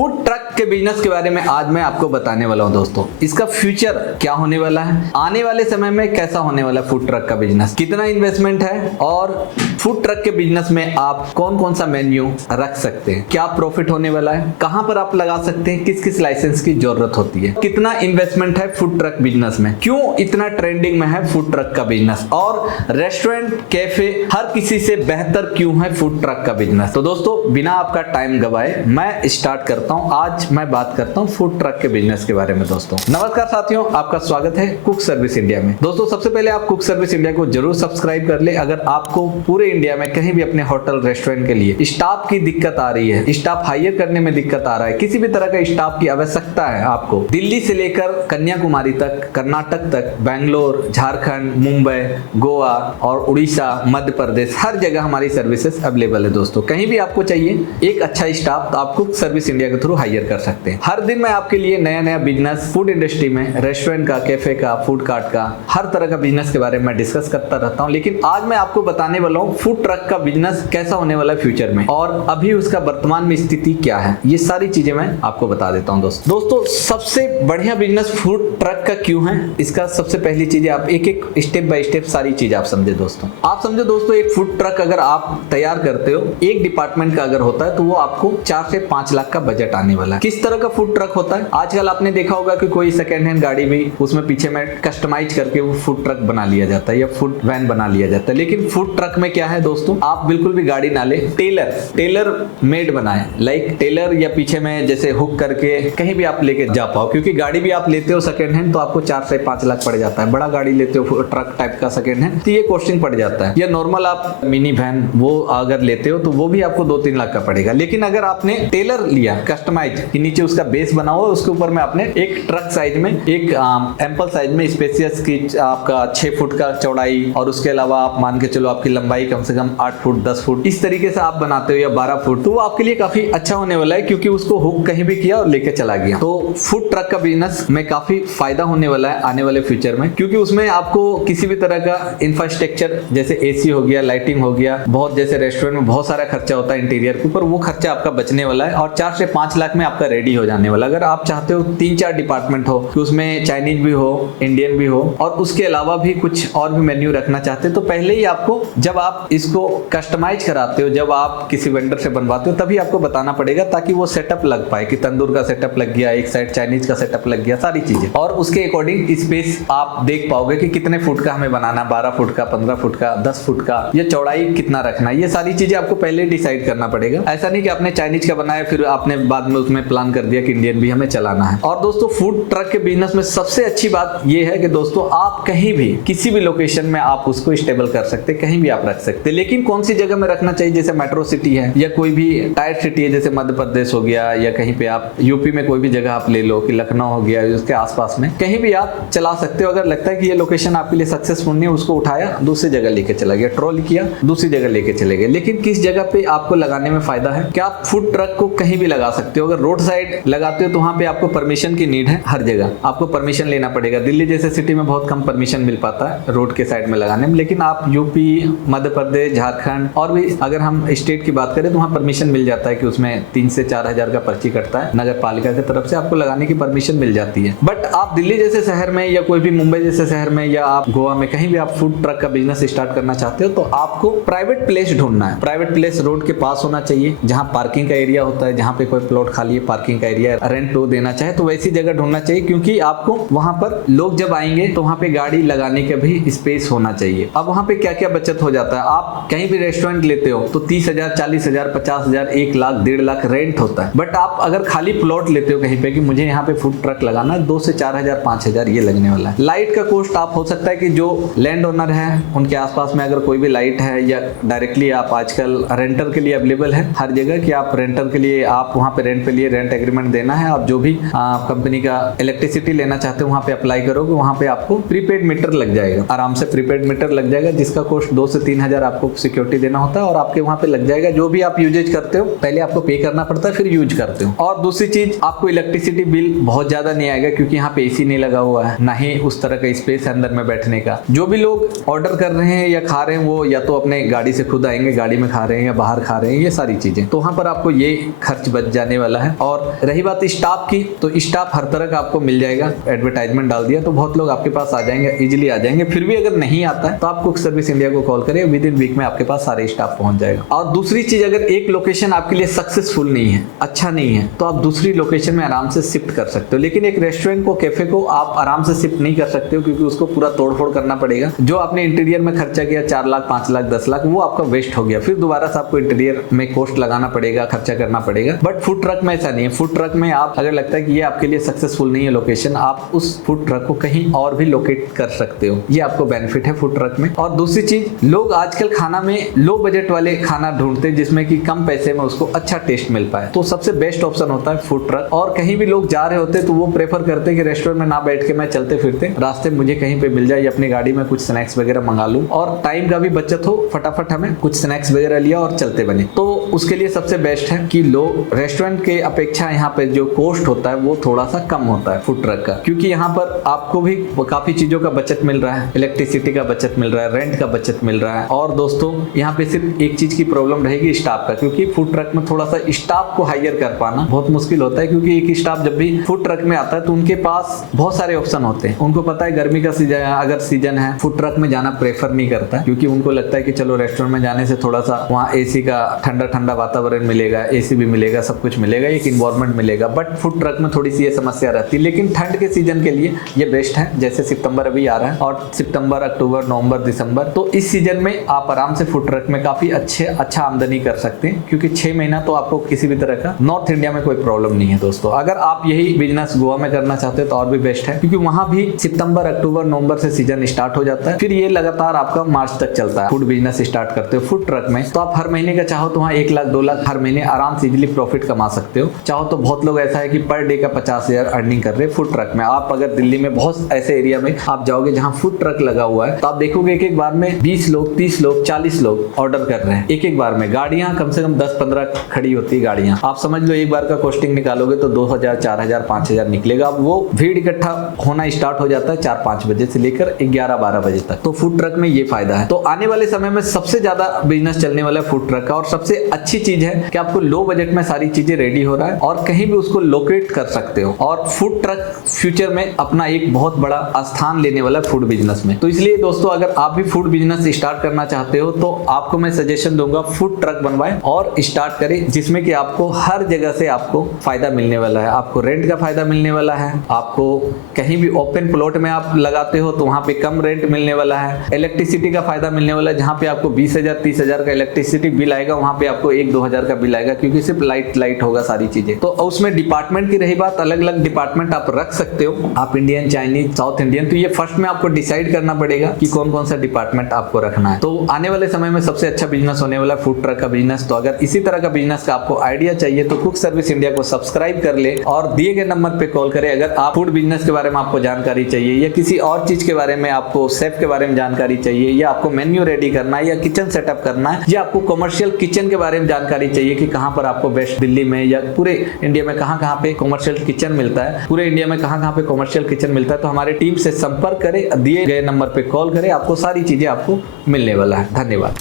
Food truck के business के बारे में आज मैं आपको बताने वाला हूं दोस्तों। इसका फ्यूचर क्या होने वाला है, आने वाले समय में कैसा होने वाला है फूड ट्रक का बिजनेस, कितना इन्वेस्टमेंट है और फूड ट्रक के बिजनेस में आप कौन कौन सा मेन्यू रख सकते हैं, क्या प्रॉफिट होने वाला है, कहां पर आप लगा सकते हैं, किस किस लाइसेंस की जरूरत होती है, कितना इन्वेस्टमेंट है फूड ट्रक बिजनेस में, क्यों इतना ट्रेंडिंग में है फूड ट्रक का बिजनेस और रेस्टोरेंट कैफे हर किसी से बेहतर क्यों है फूड ट्रक का बिजनेस। तो दोस्तों बिना आपका टाइम गवाए मैं स्टार्ट करता हूं। आज मैं बात करता हूं फूड ट्रक के बिजनेस के बारे में। दोस्तों नमस्कार साथियों, आपका स्वागत है कुक सर्विस इंडिया में। दोस्तों सबसे पहले आप कुक सर्विस इंडिया को जरूर सब्सक्राइब कर ले। अगर आपको पूरे इंडिया में कहीं भी अपने होटल रेस्टोरेंट के लिए स्टाफ की दिक्कत आ रही है, स्टाफ हायर करने में दिक्कत आ रहा है, किसी भी तरह का स्टाफ की आवश्यकता है आपको, दिल्ली से लेकर कन्याकुमारी तक, कर्नाटक तक, बैंगलोर, झारखंड, मुंबई, गोवा और उड़ीसा, मध्य प्रदेश, हर जगह हमारी सर्विसेज अवेलेबल है। दोस्तों कहीं भी आपको चाहिए एक अच्छा स्टाफ तो आप कुक सर्विस इंडिया के थ्रू हायर कर सकते हैं। हर दिन मैं आपके लिए नया नया बिजनेस फूड इंडस्ट्री में, रेस्टोरेंट का, कैफे का, फूड कार्ट का, हर तरह का बिजनेस के बारे में डिस्कस करता रहता हूं। लेकिन आज मैं आपको बताने वाला हूं फूड ट्रक का बिजनेस कैसा होने वाला है फ्यूचर में और अभी उसका वर्तमान में स्थिति क्या है, ये सारी चीजें मैं आपको बता देता हूं। दोस्तों सबसे बढ़िया बिजनेस फूड ट्रक का क्यों है, इसका सबसे पहली चीज आप एक एक स्टेप बाय स्टेप सारी चीज आप समझे। दोस्तों आप समझो दोस्तों, एक फूड ट्रक अगर आप तैयार करते हो, एक डिपार्टमेंट का अगर होता है तो वो आपको 4 से 5 लाख का बजट आने वाला है। किस तरह का फूड ट्रक होता है, आजकल आपने देखा होगा कि कोई सेकेंड हैंड गाड़ी भी उसमें पीछे में कस्टमाइज करके वो फूड ट्रक बना लिया जाता है या फूड वैन बना लिया जाता है। लेकिन फूड ट्रक में क्या है दोस्तों, आप बिल्कुल भी गाड़ी ना ले, टेलर मेड बनाए, लाइक टेलर या पीछे में जैसे हुक करके कहीं भी आप लेके जा पाओ। क्योंकि गाड़ी भी आप लेते हो सेकेंड हैंड तो आपको 4 से 5 लाख पड़ जाता है। बड़ा गाड़ी लेते हो ट्रक टाइप का सेकेंड हैंड तो ये कॉस्टिंग पड़ जाता है। या नॉर्मल आप मिनी वैन वो अगर लेते हो तो वो भी आपको 2-3 लाख का पड़ेगा। लेकिन अगर आपने टेलर लिया कस्टमाइज कि नीचे उसका बेस बना हुआ, उसके ऊपर में आपने एक ट्रक साइज में, एक एम्पल साइज में स्पेसियस की आपका 6 फुट का चौड़ाई और उसके अलावा आप मान के चलो आपकी लंबाई कम से कम 8 फुट 10 फुट इस तरीके से आप बनाते हो या 12 फुट, तो वो आपके लिए काफी अच्छा होने वाला है क्योंकि उसको हुक कहीं भी किया और लेके चला गया। तो फूड ट्रक का बिजनेस में काफी फायदा होने वाला है आने वाले फ्यूचर में, क्योंकि उसमें आपको किसी भी तरह का इंफ्रास्ट्रक्चर जैसे एसी हो गया, लाइटिंग हो गया, बहुत जैसे रेस्टोरेंट में बहुत सारा खर्चा होता है इंटीरियर के ऊपर, वो खर्चा आपका बचने वाला है और 4 से 5 लाख में आपका रेडी हो जाने वाला। अगर आप चाहते हो 3-4 डिपार्टमेंट हो कि उसमें चाइनीज भी हो, इंडियन भी हो और उसके अलावा भी कुछ और भी मेन्यू रखना चाहते हो, तो पहले ही आपको जब आप इसको कस्टमाइज कराते हो, जब आप किसी वेंडर से बनवाते हो, तभी आपको बताना पड़ेगा ताकि वो सेटअप लग पाए कि तंदूर का सेटअप लग गया, एक साइड चाइनीज का सेटअप लग गया, सारी चीजें। और उसके अकॉर्डिंग स्पेस आप देख पाओगे कि कितने फुट का हमें बनाना, 12 फुट का, 15 फुट का, 10 फुट का, ये चौड़ाई कितना रखना, ये सारी चीजें आपको पहले डिसाइड करना पड़ेगा। ऐसा नहीं कि आपने चाइनीज का बनाया फिर आपने बाद में उसमें प्लान कर दिया कि इंडियन भी हमें चलाना है। और दोस्तों फूड ट्रक के बिजनेस में सबसे अच्छी बात यह है कि दोस्तों आप कहीं भी किसी भी लोकेशन में आप उसको स्टेबल कर सकते, कहीं भी आप रख सकते। लेकिन कौन सी जगह में रखना चाहिए, जैसे मेट्रो सिटी है या कोई भी टायर सिटी है जैसे मध्य प्रदेश हो गया या कहीं पे आप यूपी में कोई भी जगह आप ले लो कि लखनऊ हो गया, उसके आसपास में कहीं भी आप चला सकते हो। अगर लगता है कि ये लोकेशन आपके लिए सक्सेसफुल नहीं है, उसको उठाया दूसरी जगह लेके चला गया, ट्रोल किया दूसरी जगह लेके चले गए। लेकिन किस जगह पे आपको लगाने में फायदा है कि आप फूड ट्रक को कहीं भी लगा सकते हो। अगर रोड साइड लगाते हो तो वहां पे आपको परमिशन की नीड है, हर जगह आपको परमिशन लेना पड़ेगा। दिल्ली जैसे सिटी में बहुत कम परमिशन मिल पाता है रोड के साइड में लगाने में, लेकिन आप यूपी, मध्य प्रदेश, झारखंड और भी अगर हम स्टेट की बात करें तो वहां परमिशन मिल जाता है कि उसमें 3 से 4 हजार का पर्ची कटता है, नगर पालिका की तरफ से आपको लगाने की परमिशन मिल जाती है। बट आप दिल्ली जैसे शहर में या कोई भी मुंबई जैसे शहर में या आप गोवा में कहीं भी आप फूड ट्रक का बिजनेस स्टार्ट करना चाहते हो तो आपको प्राइवेट प्लेस ढूंढना है। प्राइवेट प्लेस रोड के पास होना चाहिए, जहां पार्किंग का एरिया होता है, जहां पे कोई प्लॉट खाली है, पार्किंग का एरिया रेंट तो देना चाहे तो वैसी जगह ढूंढना चाहिए, क्योंकि आपको वहां पर लोग जब आएंगे तो वहां पे गाड़ी लगाने का भी स्पेस होना चाहिए। अब वहां पे क्या क्या बचत हो जाता है, आप कहीं भी रेस्टोरेंट लेते हो तो 30,000, 40,000, 50,000, 1 लाख, 1.5 लाख रेंट होता है। बट आप अगर खाली प्लॉट लेते हो कहीं पे कि मुझे यहाँ पे फूड ट्रक लगाना है, 2 से 4,000, 5,000 ये लगने वाला है। लाइट का कॉस्ट आप हो सकता है कि जो लैंड ओनर है उनके आसपास में अगर कोई भी लाइट है या डायरेक्टली आप आजकल रेंटर के लिए अवेलेबल है हर जगह कि आप रेंटर के लिए आप वहां पे रेंट पे लिए रेंट एग्रीमेंट देना है, आप जो भी कंपनी का इलेक्ट्रिसिटी लेना चाहते हो वहां पे अप्लाई करोगे, वहां पे आपको प्रीपेड मीटर लग जाएगा, आराम से प्रीपेड मीटर लग जाएगा जिसका कॉस्ट 2 से 3,000 आपको सिक्योरिटी देना होता है और आपके वहां पे लग जाएगा। जो भी आप यूजेज करते हो पहले आपको पे करना पड़ता है, फिर यूज करते हो। और दूसरी चीज आपको इलेक्ट्रिसिटी बिल बहुत ज्यादा नहीं आएगा क्योंकि यहाँ पे एसी नहीं लगा हुआ है, ना ही उस तरह का स्पेस है अंदर में बैठने का। जो भी लोग ऑर्डर कर रहे हैं या खा रहे हैं वो या तो अपने गाड़ी से खुद आएंगे, गाड़ी में खा रहे हैं या बाहर खा रहे हैं, ये सारी चीजें, तो वहां पर आपको ये खर्च बच जाने जाने वाला है। और रही बात स्टाफ की, तो स्टाफ हर तरह का आपको मिल जाएगा। एडवर्टाइजमेंट डाल दिया तो बहुत लोग आपके पास आ जाएंगे, इजीली आ जाएंगे। फिर भी अगर नहीं आता है तो आप कुक सर्विस इंडिया को कॉल करें, विद इन वीक में आपके पास सारे स्टाफ पहुंच जाएगा। और दूसरी चीज, अगर एक लोकेशन आपके लिए सक्सेसफुल नहीं है, अच्छा नहीं है, तो आप दूसरी लोकेशन में आराम से शिफ्ट कर सकते हो। लेकिन एक रेस्टोरेंट को, कैफे को आप आराम से शिफ्ट नहीं कर सकते हो, क्योंकि उसको पूरा तोड़फोड़ करना पड़ेगा। जो आपने इंटीरियर में खर्चा किया 4 लाख 5 लाख 10 लाख, वो आपका वेस्ट हो गया। फिर दोबारा से आपको इंटीरियर में कॉस्ट लगाना पड़ेगा, खर्चा करना पड़ेगा। बट फूड ट्रक में ऐसा नहीं है। फूड ट्रक में आप अगर लगता है कि ये आपके लिए सक्सेसफुल नहीं है लोकेशन, आप उस फूड ट्रक को कहीं और भी लोकेट कर सकते हो। ये आपको बेनिफिट है फूड ट्रक में। और दूसरी चीज, लोग आजकल खाना में लो बजट वाले खाना ढूंढते हैं, जिसमें कि कम पैसे में उसको अच्छा टेस्ट मिल पाए, तो सबसे बेस्ट ऑप्शन होता है फूड ट्रक। और कहीं भी लोग जा रहे होते हैं तो वो प्रेफर करते हैं कि रेस्टोरेंट में ना बैठ के मैं चलते फिरते रास्ते मुझे कहीं पे मिल जाए, अपनी गाड़ी में कुछ स्नैक्स वगैरह मंगा लूं और टाइम का भी बचत हो, फटाफट हमें कुछ स्नैक्स वगैरह लिया और चलते बने। तो उसके लिए सबसे बेस्ट है कि लोग रेस्टोरेंट के अपेक्षा यहाँ पे जो कॉस्ट होता है वो थोड़ा सा कम होता है फूड ट्रक का, क्योंकि यहाँ पर आपको भी काफी चीजों का बचत मिल रहा है। इलेक्ट्रिसिटी का बचत मिल रहा है, रेंट का बचत मिल रहा है। और दोस्तों यहाँ पे सिर्फ एक चीज की प्रॉब्लम रहेगी, स्टाफ का, क्योंकि फूड ट्रक में थोड़ा सा स्टाफ को हायर कर पाना बहुत मुश्किल होता है। क्योंकि एक स्टाफ जब भी फूड ट्रक में आता है तो उनके पास बहुत सारे ऑप्शन होते हैं। उनको पता है गर्मी का सीजन है, अगर सीजन है फूड ट्रक में जाना प्रेफर नहीं करता, क्योंकि उनको लगता है कि चलो रेस्टोरेंट में जाने से थोड़ा सा वहाँ एसी का ठंडा ठंडा वातावरण मिलेगा, एसी भी मिलेगा, सब कुछ मिलेगा, एक इन्वायरमेंट मिलेगा। बट फूड ट्रक में थोड़ी सी ये समस्या रहती है। लेकिन ठंड के सीजन के लिए ये बेस्ट है। जैसे सितंबर अभी आ रहा है और सितंबर, अक्टूबर, नवंबर, दिसंबर, तो इस सीजन में आप आराम से फूड ट्रक में काफी अच्छा आमदनी कर सकते हैं, क्योंकि 6 महीना तो आपको किसी भी तरह का नॉर्थ इंडिया में कोई प्रॉब्लम नहीं है। दोस्तों अगर आप यही बिजनेस गोवा में करना चाहते हैं तो और भी बेस्ट है, क्योंकि वहां भी सितंबर, अक्टूबर, नवंबर से सीजन स्टार्ट हो जाता है। फिर ये लगातार आपका मार्च तक चलता है। फूड बिजनेस स्टार्ट करते हो फूड ट्रक में तो आप हर महीने का चाहो तो वहाँ 1 लाख 2 लाख हर महीने आराम से इजिली प्रॉफिट कमा सकते हो। चाहो तो बहुत लोग ऐसा है कि पर डे का 50,000 अर्निंग कर रहे हैं फूड ट्रक में। आप अगर दिल्ली में बहुत ऐसे एरिया में आप जाओगे जहाँ फूड ट्रक लगा हुआ है, तो आप देखोगे एक बार में 20 लोग, 30 लोग, 40 लोग ऑर्डर कर रहे हैं एक बार में। गाड़ियां कम से कम 10-15 खड़ी होती है गाड़ियां। आप समझ लो एक बार का कॉस्टिंग निकालोगे तो 2,000, 4,000, 5,000 निकलेगा। अब वो भीड़ इकट्ठा होना स्टार्ट हो जाता है 4-5 बजे से लेकर 11-12 बजे तक। तो फूड ट्रक में ये फायदा है। तो आने वाले समय में सबसे ज्यादा बिजनेस चलने वाला है फूड ट्रक का। और सबसे अच्छी चीज है कि आपको लो बजट में सारी चीजें रेडी हो रहा है और कहीं भी उसको लोकेट कर सकते हो। और फूड ट्रक फ्यूचर में अपना एक बहुत बड़ा स्थान लेने वाला फूड बिजनेस में। तो इसलिए दोस्तों अगर आप भी फूड बिजनेस स्टार्ट करना चाहते हो तो आपको मैं सजेशन दूंगा फूड ट्रक बनवाएं और स्टार्ट करें, जिसमें कि आपको हर जगह से आपको फायदा मिलने वाला है। आपको रेंट का फायदा मिलने वाला है, आपको कहीं भी ओपन प्लॉट में आप लगाते हो तो वहां पे कम रेंट मिलने वाला है। इलेक्ट्रिसिटी का फायदा मिलने वाला है, जहां पे आपको 20,000 30,000 का इलेक्ट्रिसिटी बिल आएगा वहां पे आपको 1-2 हजार का बिल आएगा, क्योंकि सिर्फ लाइट होगा सारी चीजें। तो उसमें डिपार्टमेंट की रही बात, अलग अलग डिपार्टमेंट आप रख सकते हो, आप इंडियन, चाइनीज, साउथ इंडियन। तो ये फर्स्ट में आपको डिसाइड करना पड़ेगा कि कौन कौन सा डिपार्टमेंट आपको रखना है। तो आने वाले समय में सबसे अच्छा बिजनेस होने वाला फूड ट्रक का बिजनेस। तो अगर इसी तरह का बिजनेस का आपको आइडिया चाहिए तो कुक सर्विस इंडिया को सब्सक्राइब कर ले और दिए गए नंबर पे कॉल करें। अगर आप फूड बिजनेस के बारे में आपको जानकारी चाहिए या किसी और चीज के बारे में, आपको शेफ के बारे में जानकारी चाहिए, या आपको मेन्यू रेडी करना है, या किचन सेटअप करना है, या आपको कमर्शियल किचन के बारे में जानकारी चाहिए कि कहां पर आपको बेस्ट, दिल्ली में या पूरे इंडिया में कहां पे कमर्शियल किचन मिलता है, पूरे इंडिया में कहां पे कमर्शियल किचन मिलता है, तो हमारे टीम से संपर्क करें, दिए गए नंबर पे कॉल करें, आपको सारी चीजें आपको मिलने वाला है। धन्यवाद।